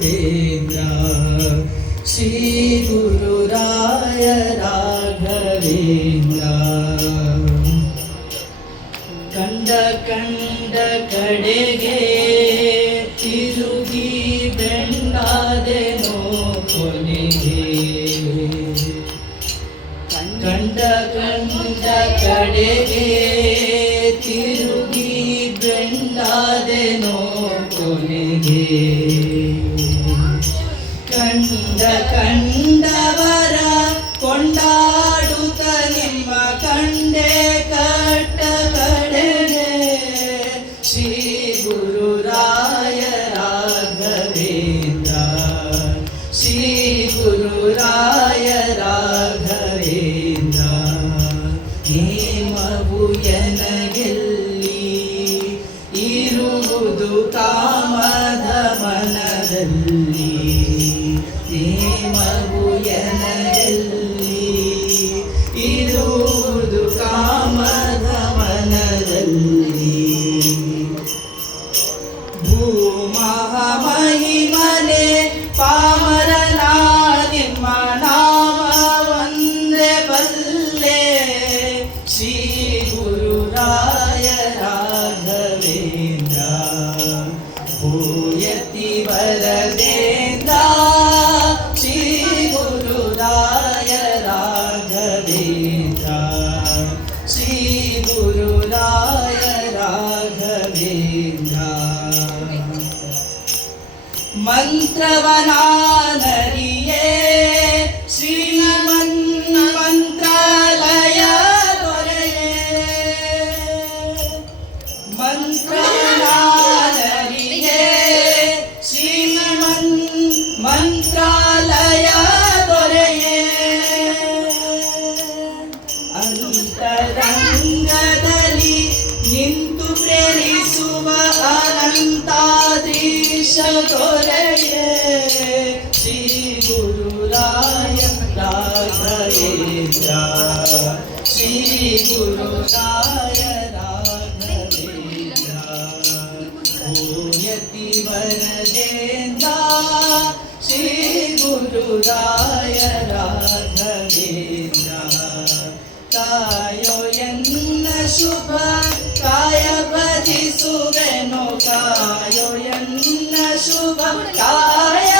ರಾಘವೇಂದ್ರ ಶ್ರೀ ಗುರುರಾಯ ರಾಘವೇಂದ್ರ. ಕಂಡ ಕಂಡ ಕಡೆಗೆ ತಿರುಗಿ ಬೆಂಡಾದೆನೋ ಕೊನೆಗೆ. ಕಂಡ ಕಂಡ ಕಡೆಗೆ ತಿರುಗಿ ಬೆಂಡಾದೆನೋ ಕೊನೆಗೆ. ಕಂಡ ಕಂಡವರ ಕೊಂಡಾಡುತ್ತ ನಿಮ್ಮ ಕಂಡೆ ಕಟ್ಟ ಕಡೆಗೆ. ಶ್ರೀ ಗುರುರಾಯ ರಾಘವೇಂದ್ರ ಶ್ರೀ ಗುರುರಾಯ ರಾಘವೇಂದ್ರ. ಹೇಮವು ಎನಗೆಲ್ಲಿ ಇರುವುದು ಕಾಮದ ಮನದಲ್ಲಿ. ಹೇಮವು ಎನಗೆಲ್ಲಿ ಇರುವುದು ಕಾಮದ ಮನದಲ್ಲಿ. ಭೂಮಹಿಮನೆ ಪಾಮರನ ನಿಮ್ಮ ನಾಮ ಒಂದೇ ಬಲ್ಲೆ. ಶ್ರೀ ಗುರುರಾಯ ರಾಘವೇಂದ್ರ ಭೂಯತಿ ವರದೇಂದ್ರ. ಶ್ರೀ ಗುರುರಾಯ ರಾಘವೇಂದ್ರ ಶ್ರೀ ಗುರುರಾಯ ರಾಘವೇಂದ್ರ. ಮಂತ್ರವನಾನರಿಯೇ ಶ್ರೀಮನ್ಮಂತ್ರಾಲಯ ದೊರೆಯೇ. ಮಂತ್ರವನಾನರಿಯೇ ಶ್ರೀಮನ್ಮಂತ್ರಾಲಯ ದೊರೆಯೇ. ಅಂತರಂಗದಲ್ಲಿ ನಿಂತು ಪ್ರೇರಿಸುವ ಅನಂತಾಧೀಶ ದೊರೆಯೇ. ಶ್ರೀ ಗುರುರಾಯ ರಾಘವೇಂದ್ರ ಶ್ರೀ ಗುರುರಾಯ ರಾಘವೇಂದ್ರ. ಭೂಯತಿ ವರದೇಂದ್ರ ಶ್ರೀ ಗುರುರಾಯ ರಾಘವೇಂದ್ರ. ಕಾಯೋ ಎನ್ನ ಶುಭ ಕಾಯ ಭಜಿಸುವೆನು. ಕಾಯೋ ಎನ್ನ ಶುಭ ಕಾಯ